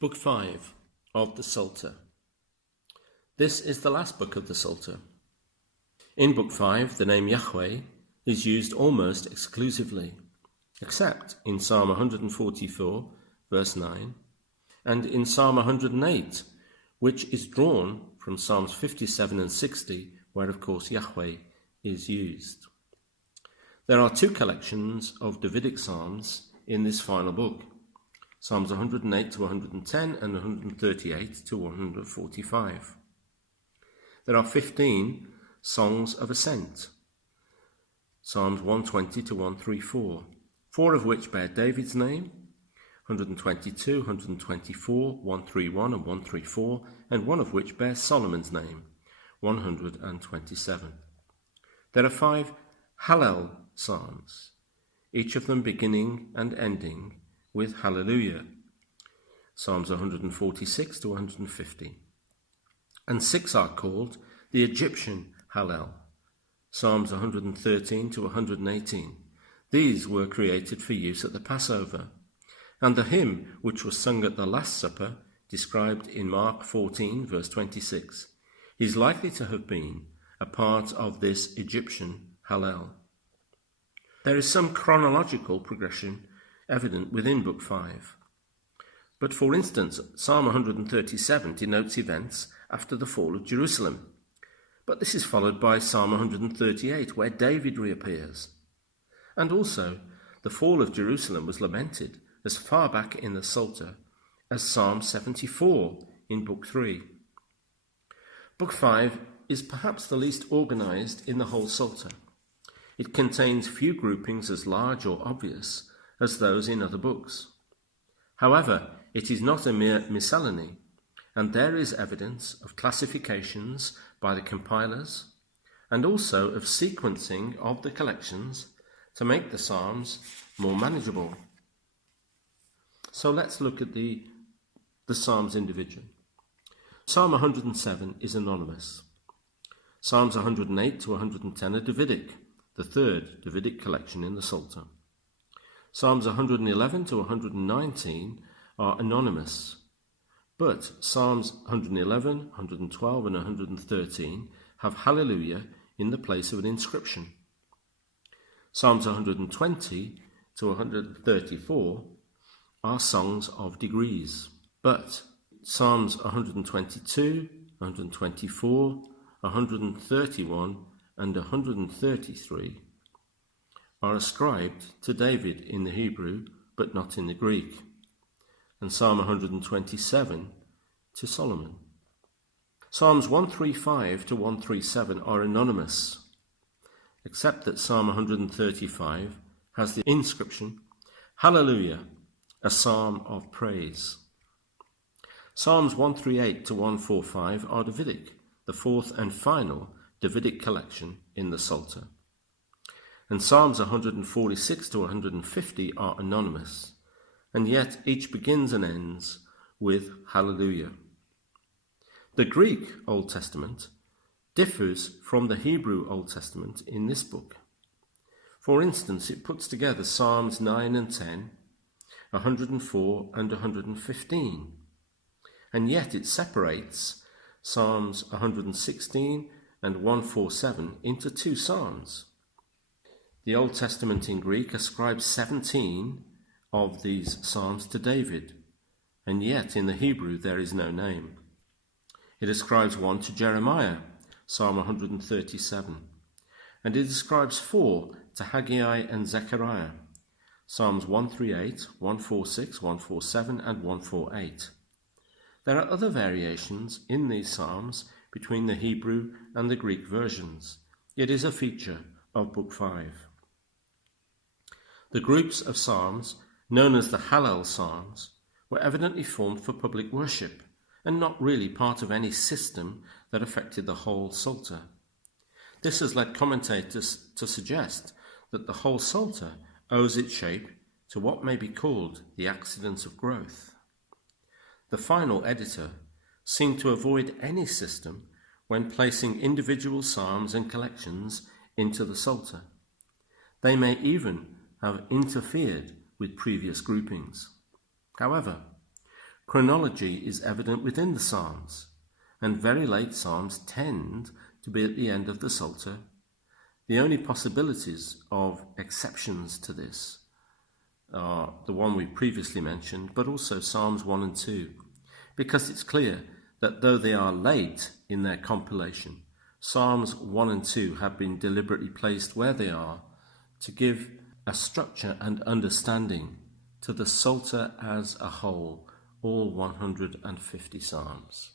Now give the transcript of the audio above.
Book 5 of the Psalter. This is the last book of the Psalter. In Book 5, the name Yahweh is used almost exclusively, except in Psalm 144, verse 9, and in Psalm 108, which is drawn from Psalms 57 and 60, where of course Yahweh is used. There are two collections of Davidic psalms in this final book, Psalms 108 to 110 and 138 to 145. There are 15 songs of ascent, Psalms 120 to 134, 4 of which bear David's name, 122, 124, 131 and 134, and 1 of which bears Solomon's name, 127. There are 5 Hallel psalms, each of them beginning and ending with Hallelujah, Psalms 146 to 150. And 6 are called the Egyptian Hallel, Psalms 113 to 118. These were created for use at the Passover. And the hymn which was sung at the Last Supper, described in Mark 14 verse 26, is likely to have been a part of this Egyptian Hallel. There is some chronological progression evident within Book 5. But for instance, Psalm 137 denotes events after the fall of Jerusalem. But this is followed by Psalm 138, where David reappears. And also, the fall of Jerusalem was lamented as far back in the Psalter as Psalm 74 in Book 3. Book 5 is perhaps the least organized in the whole Psalter. It contains few groupings as large or obvious as those in other books. However, it is not a mere miscellany, and there is evidence of classifications by the compilers and also of sequencing of the collections to make the Psalms more manageable. So let's look at the Psalms individually. Psalm 107 is anonymous. Psalms 108 to 110 are Davidic, the third Davidic collection in the Psalter. Psalms 111 to 119 are anonymous, but Psalms 111, 112 and 113 have Hallelujah in the place of an inscription. Psalms 120 to 134 are songs of degrees, but Psalms 122, 124, 131 and 133 are ascribed to David in the Hebrew, but not in the Greek, and Psalm 127 to Solomon. Psalms 135 to 137 are anonymous, except that Psalm 135 has the inscription, Hallelujah, a psalm of praise. Psalms 138 to 145 are Davidic, the fourth and final Davidic collection in the Psalter. And Psalms 146 to 150 are anonymous, and yet each begins and ends with Hallelujah. The Greek Old Testament differs from the Hebrew Old Testament in this book. For instance, it puts together Psalms 9 and 10, 104 and 115, and yet it separates Psalms 116 and 147 into 2 psalms. The Old Testament in Greek ascribes 17 of these psalms to David, and yet in the Hebrew there is no name. It ascribes 1 to Jeremiah, Psalm 137, and it ascribes 4 to Haggai and Zechariah, Psalms 138, 146, 147 and 148. There are other variations in these psalms between the Hebrew and the Greek versions. It is a feature of Book 5. The groups of psalms, known as the Hallel psalms, were evidently formed for public worship and not really part of any system that affected the whole Psalter. This has led commentators to suggest that the whole Psalter owes its shape to what may be called the accidents of growth. The final editor seemed to avoid any system when placing individual psalms and collections into the Psalter. They may even have interfered with previous groupings. However, Chronology is evident within the Psalms, and very late Psalms tend to be at the end of the Psalter. The only possibilities of exceptions to this are the one we previously mentioned, but also Psalms 1 and 2, because it's clear that though they are late in their compilation, Psalms 1 and 2 have been deliberately placed where they are to give a structure and understanding to the Psalter as a whole, all 150 Psalms.